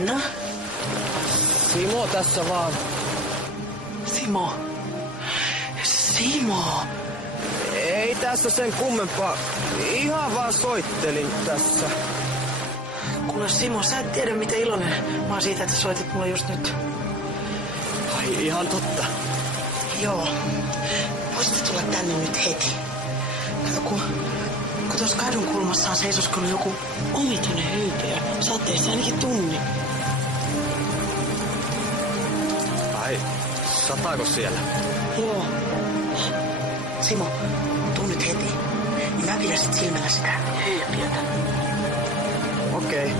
Anna. Simo tässä vaan. Simo. Simo. Ei tässä sen kummempaa. Ihan vaan soittelin tässä. Kuule Simo, sä et tiedä miten iloinen mä oon siitä, että soitit mulle just nyt. Ai ihan totta. Joo. Voisitte tulla tänne nyt heti. Kato, kun tuossa kadun kulmassa on seisoskellut joku omituinen hyypiö. Saatteessa ainakin tunnin. Ai, sataako siellä? Joo. Simo, tuu nyt heti. Niin mä pidän sit silmällä sitä hyypiötä. Okei.